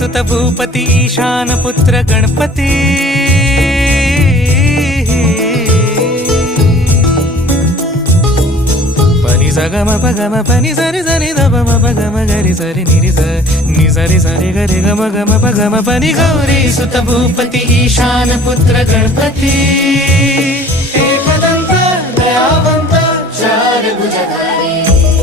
ಸುತ ಭೂಪತಿ, ಈಶಾನ ಪುತ್ರ ಗಣಪತಿ. ಪನಿ ಸಗಮ ಪಗಮ ಪನಿ ಸರಿ ಸರಿ ದ ಪಗಮ, ಗರಿ ಸರಿ ನಿರಿ ನಿ ಸರಿ ಸರಿ ಗರಿ ಗಮ ಗಮ ಪಗಮ ಪನಿ ಗೌರಿ ಸುತ ಭೂಪತಿ, ಈಶಾನ ಪುತ್ರ ಗಣಪತಿ.